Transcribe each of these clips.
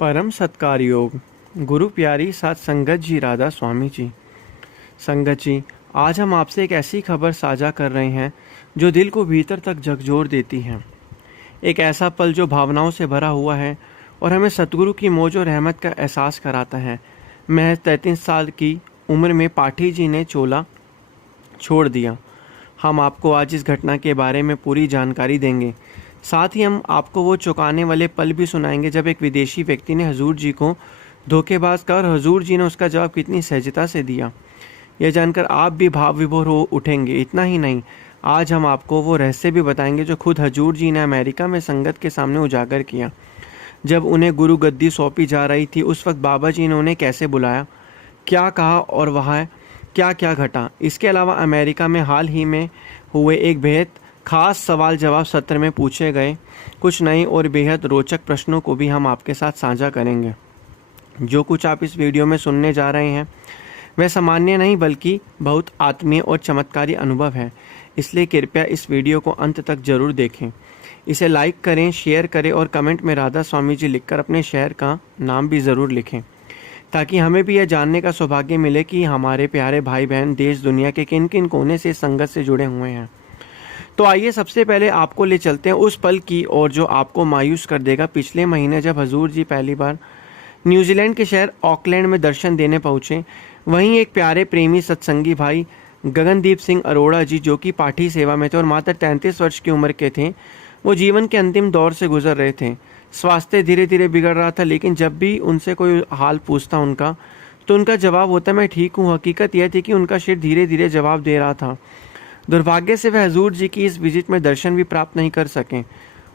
परम सत्कार योग गुरु प्यारी साथ संगत जी राधा स्वामी जी। संगत जी, आज हम आपसे एक ऐसी खबर साझा कर रहे हैं जो दिल को भीतर तक झकझोर देती है। एक ऐसा पल जो भावनाओं से भरा हुआ है और हमें सतगुरु की मौज और रहमत का एहसास कराता है। महज 33 साल की उम्र में पाठी जी ने चोला छोड़ दिया। हम आपको आज इस घटना के बारे में पूरी जानकारी देंगे। साथ ही हम आपको वो चौंकाने वाले पल भी सुनाएंगे जब एक विदेशी व्यक्ति ने हजूर जी को धोखेबाज कहा और हजूर जी ने उसका जवाब कितनी सहजता से दिया। यह जानकर आप भी भाव विभोर हो उठेंगे। इतना ही नहीं, आज हम आपको वो रहस्य भी बताएंगे जो खुद हजूर जी ने अमेरिका में संगत के सामने उजागर किया। जब उन्हें गुरु गद्दी सौंपी जा रही थी, उस वक्त बाबा जी ने उन्हें कैसे बुलाया, क्या कहा और वहाँ क्या क्या घटा। इसके अलावा अमेरिका में हाल ही में हुए एक बेहद खास सवाल जवाब सत्र में पूछे गए कुछ नए और बेहद रोचक प्रश्नों को भी हम आपके साथ साझा करेंगे। जो कुछ आप इस वीडियो में सुनने जा रहे हैं वह सामान्य नहीं बल्कि बहुत आत्मीय और चमत्कारी अनुभव है। इसलिए कृपया इस वीडियो को अंत तक जरूर देखें। इसे लाइक करें, शेयर करें और कमेंट में राधा स्वामी जी लिखकर अपने शहर का नाम भी ज़रूर लिखें, ताकि हमें भी यह जानने का सौभाग्य मिले कि हमारे प्यारे भाई बहन देश दुनिया के किन किन कोने से संगत से जुड़े हुए हैं। तो आइए सबसे पहले आपको ले चलते हैं उस पल की ओर जो आपको मायूस कर देगा। पिछले महीने जब हजूर जी पहली बार न्यूजीलैंड के शहर ऑकलैंड में दर्शन देने पहुंचे, वहीं एक प्यारे प्रेमी सत्संगी भाई गगनदीप सिंह अरोड़ा जी, जो कि पाठी सेवा में थे और मात्र 33 वर्ष की उम्र के थे, वो जीवन के अंतिम दौर से गुजर रहे थे। स्वास्थ्य धीरे धीरे बिगड़ रहा था, लेकिन जब भी उनसे कोई हाल पूछता उनका, तो उनका जवाब होता मैं ठीक हूँ। हकीकत यह थी कि उनका शरीर धीरे धीरे जवाब दे रहा था। दुर्भाग्य से वह हजूर जी की इस विजिट में दर्शन भी प्राप्त नहीं कर सके।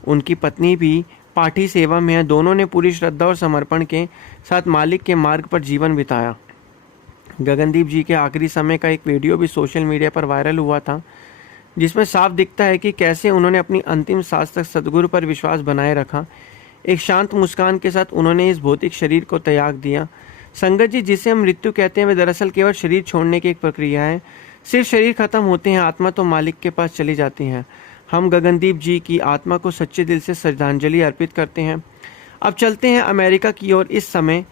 उनकी पत्नी भी पाठी सेवा में है। दोनों ने पूरी श्रद्धा और समर्पण के साथ मालिक के मार्ग पर जीवन बिताया। गगनदीप जी के आखिरी समय का एक वीडियो भी सोशल मीडिया पर वायरल हुआ था, जिसमें साफ दिखता है कि कैसे उन्होंने अपनी अंतिम सांस तक सद्गुरु पर विश्वास बनाए रखा। एक शांत मुस्कान के साथ उन्होंने इस भौतिक शरीर को त्याग दिया। संगत जी, जिसे हम मृत्यु कहते हैं, वे दरअसल केवल शरीर छोड़ने की एक प्रक्रिया है। सिर्फ शरीर खत्म होते हैं, आत्मा तो मालिक के पास चली जाती है। हम गगनदीप जी की आत्मा को सच्चे दिल से श्रद्धांजलि अर्पित करते हैं। अब चलते हैं अमेरिका की ओर। इस समय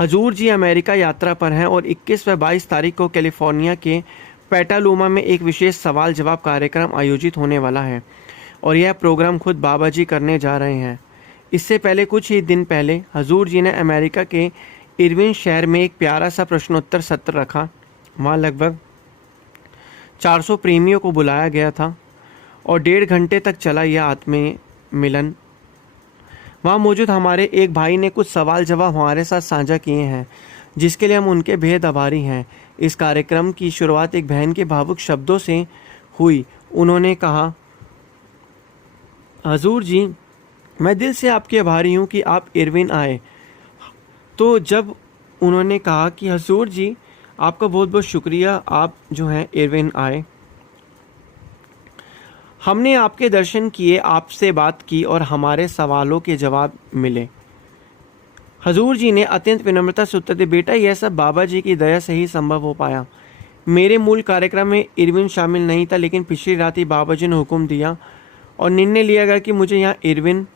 हजूर जी अमेरिका यात्रा पर हैं और 21 व 22 तारीख को कैलिफोर्निया के पेटालूमा में एक विशेष सवाल जवाब कार्यक्रम आयोजित होने वाला है और यह प्रोग्राम खुद बाबा जी करने जा रहे हैं। इससे पहले कुछ ही दिन पहले हजूर जी ने अमेरिका के इरविन शहर में एक प्यारा सा प्रश्नोत्तर सत्र रखा। वहाँ लगभग 400 प्रेमियों को बुलाया गया था और 1.5 घंटे तक चला यह आत्मीय मिलन। वहाँ मौजूद हमारे एक भाई ने कुछ सवाल जवाब हमारे साथ साझा किए हैं, जिसके लिए हम उनके बेहद आभारी हैं। इस कार्यक्रम की शुरुआत एक बहन के भावुक शब्दों से हुई। उन्होंने कहा, हजूर जी, मैं दिल से आपके आभारी हूँ कि आप इरविन आए। तो जब उन्होंने कहा कि हजूर जी, आपका बहुत बहुत शुक्रिया, आप जो हैं इरविन आए। हमने आपके दर्शन किए, आपसे बात की और हमारे सवालों के जवाब मिले। हजूर जी ने अत्यंत विनम्रता से उत्तर दिया, बेटा, यह सब बाबा जी की दया से ही संभव हो पाया। मेरे मूल कार्यक्रम में इरविन शामिल नहीं था, लेकिन पिछली रात ही बाबा जी ने हुक्म दिया और निर्णय लिया गया कि मुझे यहाँ इरविन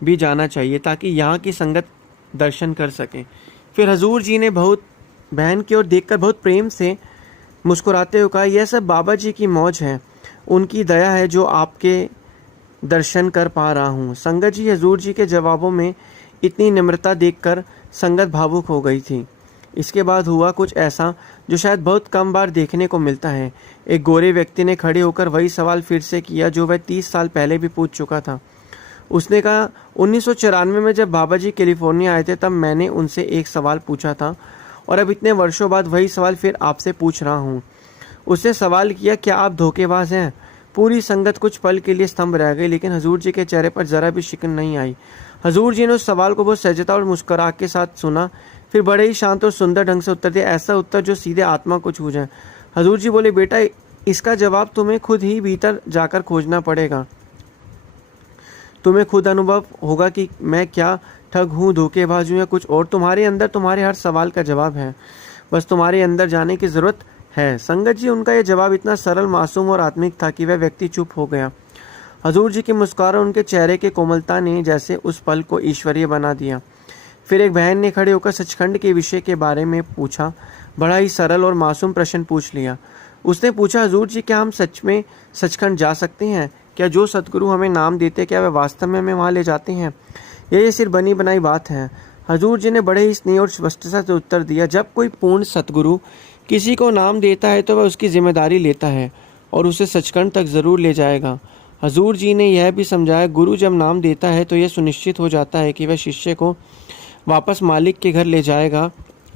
भी जाना चाहिए ताकि यहाँ की संगत दर्शन कर सकें। फिर हजूर जी ने बहुत बहन की ओर देखकर बहुत प्रेम से मुस्कुराते हुए कहा, यह सब बाबा जी की मौज है, उनकी दया है जो आपके दर्शन कर पा रहा हूँ। संगत जी, हजूर जी के जवाबों में इतनी निम्रता देखकर संगत भावुक हो गई थी। इसके बाद हुआ कुछ ऐसा जो शायद बहुत कम बार देखने को मिलता है। एक गोरे व्यक्ति ने खड़े होकर वही सवाल फिर से किया जो वह 30 साल पहले भी पूछ चुका था। उसने कहा, 1994 में जब बाबा जी कैलिफोर्निया आए थे, तब मैंने उनसे एक सवाल पूछा था और अब इतने वर्षों बाद वही सवाल फिर आपसे पूछ रहा हूँ। उसने सवाल किया, क्या आप धोखेबाज हैं? पूरी संगत कुछ पल के लिए स्तंभ रह गई, लेकिन हजूर जी के चेहरे पर जरा भी शिकन नहीं आई। हजूर जी ने उस सवाल को बहुत सहजता और मुस्कुराहट के साथ सुना, फिर बड़े ही शांत और सुंदर ढंग से उत्तर दिया, ऐसा उत्तर जो सीधे आत्मा को छू जाए। हजूर जी बोले, बेटा, इसका जवाब तुम्हें खुद ही भीतर जाकर खोजना पड़ेगा। तुम्हें खुद अनुभव होगा कि मैं क्या ठग हूँ, धोखेबाज हूँ या कुछ और। तुम्हारे अंदर तुम्हारे हर सवाल का जवाब है, बस तुम्हारे अंदर जाने की जरूरत है। संगत जी, उनका यह जवाब इतना सरल, मासूम और आत्मिक था कि वह व्यक्ति चुप हो गया। हजूर जी की मुस्कुराहट, उनके चेहरे के कोमलता ने जैसे उस पल को ईश्वरीय बना दिया। फिर एक बहन ने खड़े होकर सचखंड के विषय के बारे में पूछा। बड़ा ही सरल और मासूम प्रश्न पूछ लिया। उसने पूछा, हजूर जी क्या हम सच में सचखंड जा सकते हैं? क्या जो सतगुरु हमें नाम देते क्या वे वास्तव में हमें वहाँ ले जाते हैं? ये सिर्फ बनी बनाई बात है। हजूर जी ने बड़े ही स्नेह और स्पष्टता से उत्तर दिया, जब कोई पूर्ण सतगुरु किसी को नाम देता है तो वह उसकी जिम्मेदारी लेता है और उसे सचखंड तक ज़रूर ले जाएगा। हजूर जी ने यह भी समझाया, गुरु जब नाम देता है तो यह सुनिश्चित हो जाता है कि वह शिष्य को वापस मालिक के घर ले जाएगा।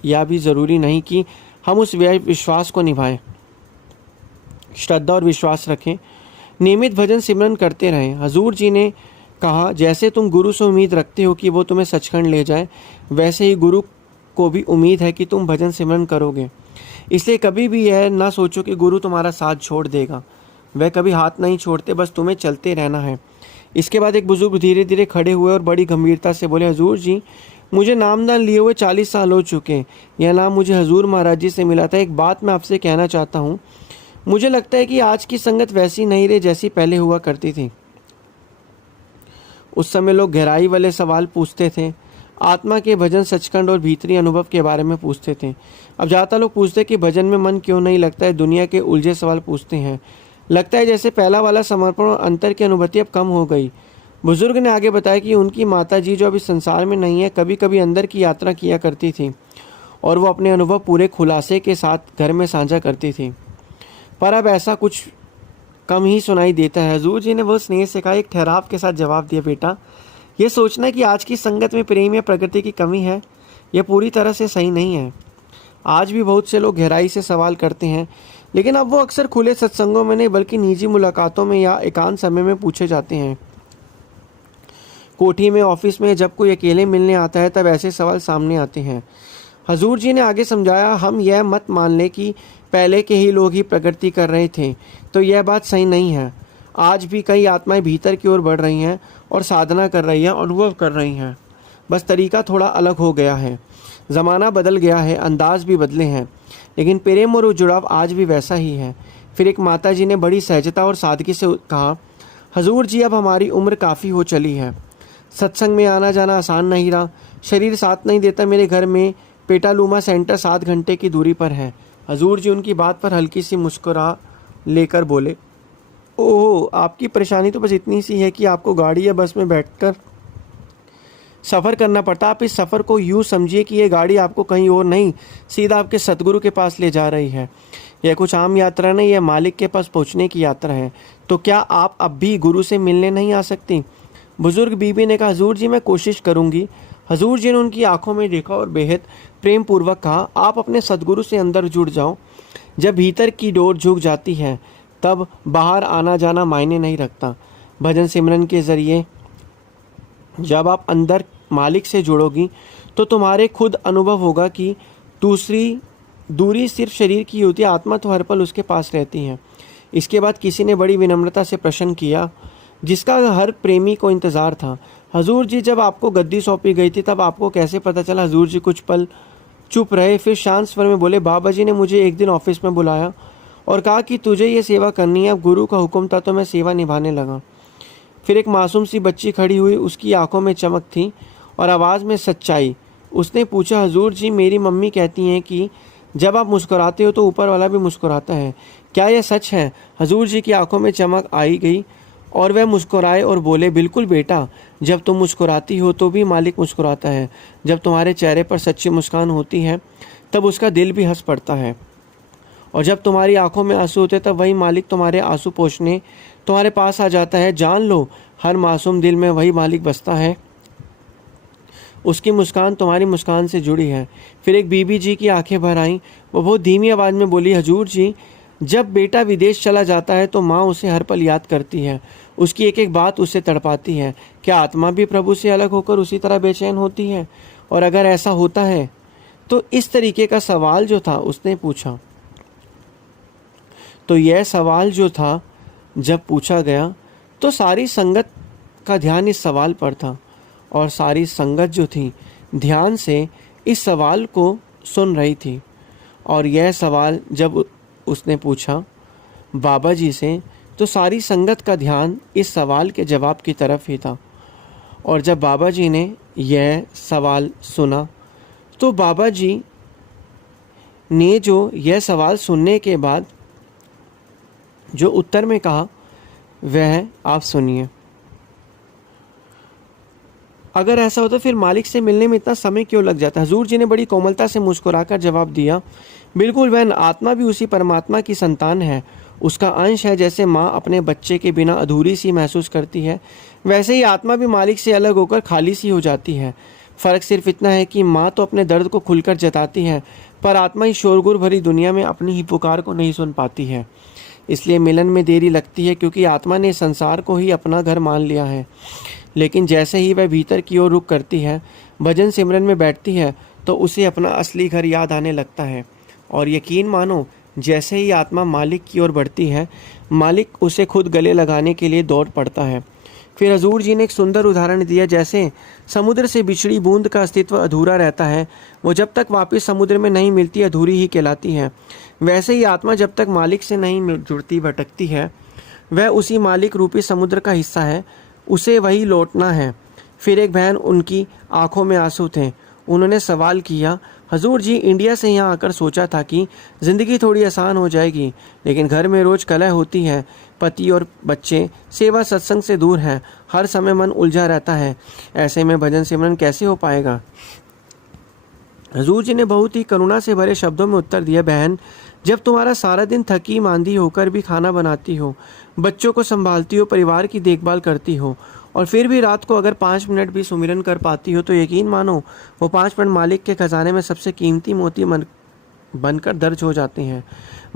यह भी ज़रूरी नहीं कि हम उस विश्वास को निभाएं। श्रद्धा और विश्वास रखें, नियमित भजन सिमरन करते रहें। हजूर जी ने कहा, जैसे तुम गुरु से उम्मीद रखते हो कि वो तुम्हें सचखंड ले जाए, वैसे ही गुरु को भी उम्मीद है कि तुम भजन सिमरन करोगे। इसलिए कभी भी यह ना सोचो कि गुरु तुम्हारा साथ छोड़ देगा। वह कभी हाथ नहीं छोड़ते, बस तुम्हें चलते रहना है। इसके बाद एक बुजुर्ग धीरे धीरे खड़े हुए और बड़ी गंभीरता से बोले, हजूर जी मुझे नामदान लिए हुए 40 साल हो चुके। यह नाम मुझे हजूर महाराज जी से मिला था। एक बात मैं आपसे कहना चाहता हूँ, मुझे लगता है कि आज की संगत वैसी नहीं रही जैसी पहले हुआ करती थी। उस समय लोग गहराई वाले सवाल पूछते थे, आत्मा के भजन, सचखंड और भीतरी अनुभव के बारे में पूछते थे। अब ज़्यादा लोग पूछते कि भजन में मन क्यों नहीं लगता है, दुनिया के उलझे सवाल पूछते हैं। लगता है जैसे पहला वाला समर्पण और अंतर की अनुभूति अब कम हो गई। बुजुर्ग ने आगे बताया कि उनकी माता जी जो अभी संसार में नहीं है, कभी कभी अंदर की यात्रा किया करती थी और वो अपने अनुभव पूरे खुलासे के साथ घर में साझा करती थी, पर अब ऐसा कुछ कम ही सुनाई देता है। हजूर जी ने बहुत स्नेह से कहा, एक ठहराव के साथ जवाब दिया, बेटा ये सोचना कि आज की संगत में प्रेम या प्रकृति की कमी है, यह पूरी तरह से सही नहीं है। आज भी बहुत से लोग गहराई से सवाल करते हैं, लेकिन अब वो अक्सर खुले सत्संगों में नहीं बल्कि निजी मुलाकातों में या एकांत समय में पूछे जाते हैं। कोठी में, ऑफिस में जब कोई अकेले मिलने आता है तब ऐसे सवाल सामने आते हैं। हजूर जी ने आगे समझाया, हम यह मत मान लें कि पहले के ही लोग ही प्रगति कर रहे थे, तो यह बात सही नहीं है। आज भी कई आत्माएं भीतर की ओर बढ़ रही हैं और साधना कर रही हैं, अनुभव कर रही हैं। बस तरीका थोड़ा अलग हो गया है, ज़माना बदल गया है, अंदाज भी बदले हैं, लेकिन प्रेम और जुड़ाव आज भी वैसा ही है। फिर एक माता जी ने बड़ी सहजता और सादगी से कहा, हजूर जी अब हमारी उम्र काफ़ी हो चली है, सत्संग में आना जाना आसान नहीं रहा, शरीर साथ नहीं देता। मेरे घर में पेटालूमा सेंटर 7 घंटे की दूरी पर है। हजूर जी उनकी बात पर हल्की सी मुस्कुरा लेकर बोले, ओह आपकी परेशानी तो बस इतनी सी है कि आपको गाड़ी या बस में बैठकर सफ़र करना पड़ता। आप इस सफ़र को यूँ समझिए कि ये गाड़ी आपको कहीं और नहीं, सीधा आपके सतगुरु के पास ले जा रही है। यह कुछ आम यात्रा नहीं, यह मालिक के पास पहुँचने की यात्रा है। तो क्या आप अब भी गुरु से मिलने नहीं आ सकती? बुजुर्ग बीबी ने कहा, हजूर जी मैं कोशिश करूँगी। हजूर जी ने उनकी आंखों में देखा और बेहद प्रेम पूर्वक कहा, आप अपने सदगुरु से अंदर जुड़ जाओ। जब भीतर की डोर झुक जाती है तब बाहर आना जाना मायने नहीं रखता। भजन सिमरन के ज़रिए जब आप अंदर मालिक से जुड़ोगी तो तुम्हारे खुद अनुभव होगा कि दूरी सिर्फ शरीर की होती है, आत्मा तो हर पल उसके पास रहती है। इसके बाद किसी ने बड़ी विनम्रता से प्रश्न किया जिसका हर प्रेमी को इंतज़ार था, हजूर जी जब आपको गद्दी सौंपी गई थी तब आपको कैसे पता चला? हजूर जी कुछ पल चुप रहे, फिर शांत स्वर में बोले, बाबा जी ने मुझे एक दिन ऑफिस में बुलाया और कहा कि तुझे ये सेवा करनी है। अब गुरु का हुक्म था तो मैं सेवा निभाने लगा। फिर एक मासूम सी बच्ची खड़ी हुई, उसकी आंखों में चमक थी और आवाज़ में सच्चाई। उसने पूछा, हजूर जी मेरी मम्मी कहती हैं कि जब आप मुस्कुराते हो तो ऊपर वाला भी मुस्कुराता है, क्या यह सच है? हजूर जी की आंखों में चमक आई गई और वह मुस्कुराए और बोले, बिल्कुल बेटा, जब तुम मुस्कुराती हो तो भी मालिक मुस्कुराता है। जब तुम्हारे चेहरे पर सच्ची मुस्कान होती है तब उसका दिल भी हंस पड़ता है, और जब तुम्हारी आंखों में आंसू होते तब वही मालिक तुम्हारे आंसू पोंछने तुम्हारे पास आ जाता है। जान लो, हर मासूम दिल में वही मालिक बसता है, उसकी मुस्कान तुम्हारी मुस्कान से जुड़ी है। फिर एक बीबी जी की आंखें भर आईं। वो बहुत धीमी आवाज़ में बोली, हजूर जी जब बेटा विदेश चला जाता है तो माँ उसे हर पल याद करती है, उसकी एक एक बात उसे तड़पाती है। क्या आत्मा भी प्रभु से अलग होकर उसी तरह बेचैन होती है? और अगर ऐसा होता है तो इस तरीके का सवाल जो था उसने पूछा, तो यह सवाल जो था जब पूछा गया तो सारी संगत का ध्यान इस सवाल पर था और सारी संगत जो थी ध्यान से इस सवाल को सुन रही थी। और यह सवाल जब उसने पूछा बाबा जी से तो सारी संगत का ध्यान इस सवाल के जवाब की तरफ ही था। और जब बाबा जी ने यह सवाल सुना तो बाबा जी ने जो यह सवाल सुनने के बाद जो उत्तर में कहा वह आप सुनिए। अगर ऐसा होता फिर मालिक से मिलने में इतना समय क्यों लग जाता? हजूर जी ने बड़ी कोमलता से मुस्कुराकर जवाब दिया, बिल्कुल बहन, आत्मा भी उसी परमात्मा की संतान है, उसका अंश है। जैसे माँ अपने बच्चे के बिना अधूरी सी महसूस करती है, वैसे ही आत्मा भी मालिक से अलग होकर खाली सी हो जाती है। फ़र्क सिर्फ इतना है कि माँ तो अपने दर्द को खुलकर जताती है, पर आत्मा ही शोरगुल भरी दुनिया में अपनी ही पुकार को नहीं सुन पाती है। इसलिए मिलन में देरी लगती है, क्योंकि आत्मा ने संसार को ही अपना घर मान लिया है। लेकिन जैसे ही वह भीतर की ओर रुख करती है, भजन सिमरन में बैठती है, तो उसे अपना असली घर याद आने लगता है। और यकीन मानो, जैसे ही आत्मा मालिक की ओर बढ़ती है, मालिक उसे खुद गले लगाने के लिए दौड़ पड़ता है। फिर हजूर जी ने एक सुंदर उदाहरण दिया, जैसे समुद्र से बिछड़ी बूंद का अस्तित्व अधूरा रहता है, वो जब तक वापस समुद्र में नहीं मिलती अधूरी ही कहलाती है। वैसे ही आत्मा जब तक मालिक से नहीं जुड़ती भटकती है, वह उसी मालिक रूपी समुद्र का हिस्सा है, उसे वही लौटना है। फिर एक बहन, उनकी आंखों में आंसू थे, उन्होंने सवाल किया, हजूर जी, इंडिया से यहाँ आकर सोचा था कि ज़िंदगी थोड़ी आसान हो जाएगी, लेकिन घर में रोज़ कलह होती है, पति और बच्चे सेवा सत्संग से दूर हैं, हर समय मन उलझा रहता है, ऐसे में भजन सिमरन कैसे हो पाएगा? हजूर जी ने बहुत ही करुणा से भरे शब्दों में उत्तर दिया, बहन, जब तुम्हारा सारा दिन थकी मांदी होकर भी खाना बनाती हो, बच्चों को संभालती हो, परिवार की देखभाल करती हो, और फिर भी रात को अगर 5 मिनट भी सुमिरन कर पाती हो, तो यकीन मानो वो 5 मिनट मालिक के खजाने में सबसे कीमती मोती बनकर दर्ज हो जाते हैं।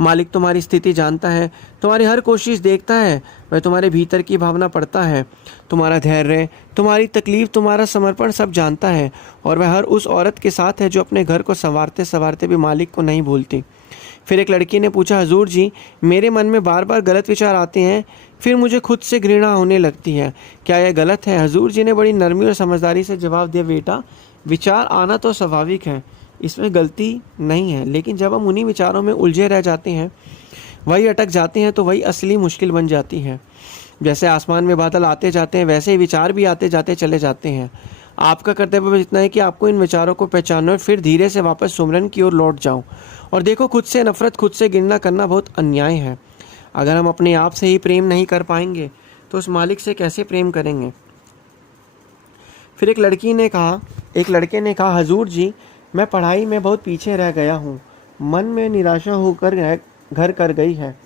मालिक तुम्हारी स्थिति जानता है, तुम्हारी हर कोशिश देखता है, वह तुम्हारे भीतर की भावना पढ़ता है, तुम्हारा धैर्य, तुम्हारी तकलीफ, तुम्हारा समर्पण सब जानता है। और वह हर उस औरत के साथ है जो अपने घर को संवारते संवारते भी मालिक को नहीं भूलती। फिर एक लड़की ने पूछा, हजूर जी, मेरे मन में बार बार गलत विचार आते हैं, फिर मुझे खुद से घृणा होने लगती है, क्या यह गलत है? हजूर जी ने बड़ी नरमी और समझदारी से जवाब दिया, बेटा, विचार आना तो स्वाभाविक है, इसमें गलती नहीं है, लेकिन जब हम उन्हीं विचारों में उलझे रह जाते हैं, वही अटक जाते हैं, तो वही असली मुश्किल बन जाती है। जैसे आसमान में बादल आते जाते हैं, वैसे ही विचार भी आते जाते चले जाते हैं। आपका कर्तव्य बस इतना है कि आपको इन विचारों को पहचानो और फिर धीरे से वापस सुमरन की ओर लौट जाओ। और देखो, खुद से नफरत, खुद से घृणा करना बहुत अन्याय है। अगर हम अपने आप से ही प्रेम नहीं कर पाएंगे, तो उस मालिक से कैसे प्रेम करेंगे? फिर एक लड़के ने कहा, हजूर जी, मैं पढ़ाई में बहुत पीछे रह गया हूँ, मन में निराशा होकर घर कर गई है,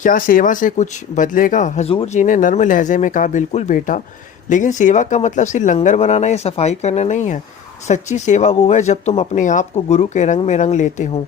क्या सेवा से कुछ बदलेगा? हजूर जी ने नर्म लहजे में कहा, बिल्कुल बेटा, लेकिन सेवा का मतलब सिर्फ लंगर बनाना या सफाई करना नहीं है। सच्ची सेवा वो है जब तुम अपने आप को गुरु के रंग में रंग लेते हो,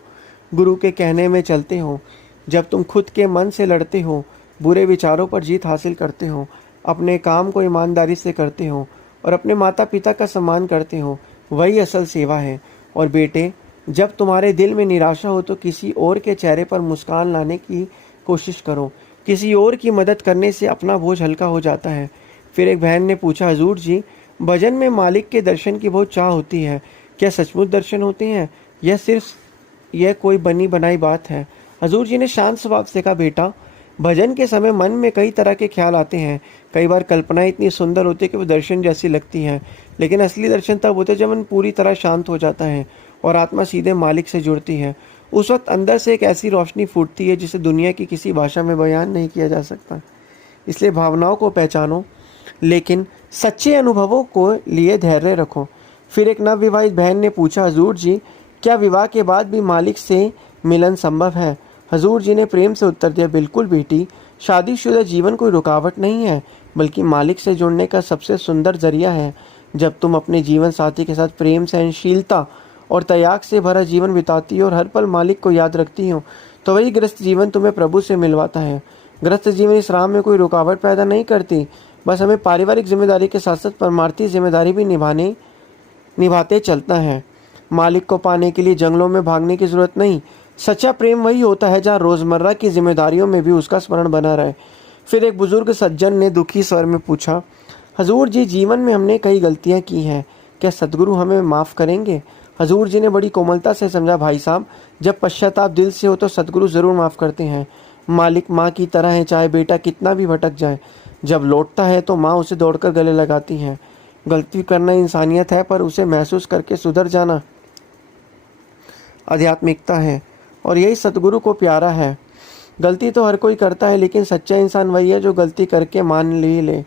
गुरु के कहने में चलते हो, जब तुम खुद के मन से लड़ते हो, बुरे विचारों पर जीत हासिल करते हो, अपने काम को ईमानदारी से करते हो और अपने माता पिता का सम्मान करते हो, वही असल सेवा है। और बेटे, जब तुम्हारे दिल में निराशा हो तो किसी और के चेहरे पर मुस्कान लाने की कोशिश करो, किसी और की मदद करने से अपना बोझ हल्का हो जाता है। फिर एक बहन ने पूछा, हजूर जी, भजन में मालिक के दर्शन की बहुत चाह होती है, क्या सचमुच दर्शन होते हैं या सिर्फ यह कोई बनी बनाई बात है? हजूर जी ने शांत स्वभाव से कहा, बेटा, भजन के समय मन में कई तरह के ख्याल आते हैं, कई बार कल्पनाएं इतनी सुंदर होती है कि वो दर्शन जैसी लगती हैं, लेकिन असली दर्शन तब होते जब मन पूरी तरह शांत हो जाता है और आत्मा सीधे मालिक से जुड़ती है। उस वक्त अंदर से एक ऐसी रोशनी फूटती है जिसे दुनिया की किसी भाषा में बयान नहीं किया जा सकता। इसलिए भावनाओं को पहचानो, लेकिन सच्चे अनुभवों को लिए धैर्य रखो। फिर एक नवविवाहित बहन ने पूछा, हजूर जी, क्या विवाह के बाद भी मालिक से मिलन संभव है? हजूर जी ने प्रेम से उत्तर दिया, बिल्कुल बेटी, शादीशुदा जीवन कोई रुकावट नहीं है, बल्कि मालिक से जुड़ने का सबसे सुंदर जरिया है। जब तुम अपने जीवन साथी के साथ प्रेम, सहनशीलता और त्याग से भरा जीवन बिताती हो और हर पल मालिक को याद रखती हो, तो वही गृहस्थ जीवन तुम्हें प्रभु से मिलवाता है। गृहस्थ जीवन इस राह में कोई रुकावट पैदा नहीं करती, बस हमें पारिवारिक जिम्मेदारी के साथ साथ परमार्थी जिम्मेदारी भी निभाते चलता है। मालिक को पाने के लिए जंगलों में भागने की जरूरत नहीं। सच्चा प्रेम वही होता है जहाँ रोजमर्रा की जिम्मेदारियों में भी उसका स्मरण बना रहे। फिर एक बुजुर्ग सज्जन ने दुखी स्वर में पूछा, हजूर जी, जीवन में हमने कई गलतियाँ की हैं, क्या सदगुरु हमें माफ़ करेंगे? हजूर जी ने बड़ी कोमलता से समझा, भाई साहब, जब पश्चाताप दिल से हो तो सदगुरु ज़रूर माफ़ करते हैं। मालिक माँ की तरह है, चाहे बेटा कितना भी भटक जाए। जब लौटता है तो माँ उसे दौड़कर गले लगाती है। गलती करना इंसानियत है, पर उसे महसूस करके सुधर जाना आध्यात्मिकता है, और यही सतगुरु को प्यारा है। गलती तो हर कोई करता है, लेकिन सच्चा इंसान वही है जो गलती करके मान ले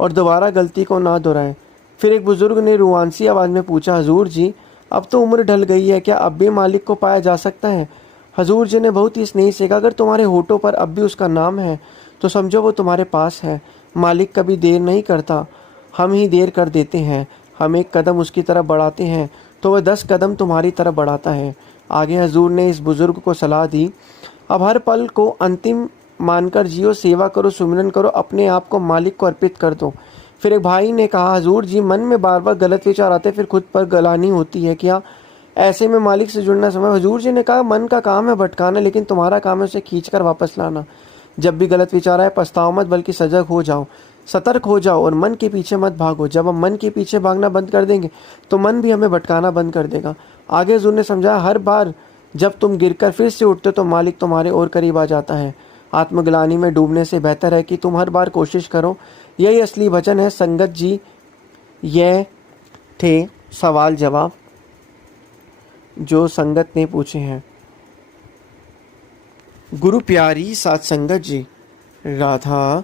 और दोबारा गलती को ना दोहराए। फिर एक बुजुर्ग ने रुआंसी आवाज़ में पूछा, हजूर जी, अब तो उम्र ढल गई है, क्या अब भी मालिक को पाया जा सकता है? हजूर जी ने बहुत ही स्नेह से कहा, अगर तुम्हारे होठों पर अब भी उसका नाम है तो समझो वो तुम्हारे पास है। मालिक कभी देर नहीं करता, हम ही देर कर देते हैं। हम एक कदम उसकी तरफ बढ़ाते हैं तो वह 10 कदम तुम्हारी तरफ बढ़ाता है। आगे हजूर ने इस बुजुर्ग को सलाह दी, अब हर पल को अंतिम मानकर जियो, सेवा करो, सुमिरन करो, अपने आप को मालिक को अर्पित कर दो। फिर एक भाई ने कहा, हजूर जी, मन में बार बार गलत विचार आते, फिर खुद पर गलानी होती है क्या? ऐसे में मालिक से जुड़ना समय। हजूर जी ने कहा, मन का काम है भटकाना, लेकिन तुम्हारा काम है उसे खींचकर वापस लाना। जब भी गलत विचार आए पछताओ मत, बल्कि सजग हो जाओ, सतर्क हो जाओ और मन के पीछे मत भागो। जब हम मन के पीछे भागना बंद कर देंगे तो मन भी हमें भटकाना बंद कर देगा। आगे हजूर ने समझाया, हर बार जब तुम गिरकर फिर से उठते तो मालिक तुम्हारे और करीब आ जाता है। आत्मग्लानि में डूबने से बेहतर है कि तुम हर बार कोशिश करो। यही असली वचन है। संगत जी, यह थे सवाल जवाब जो संगत ने पूछे हैं। गुरु प्यारी साथ संगत जी, राधा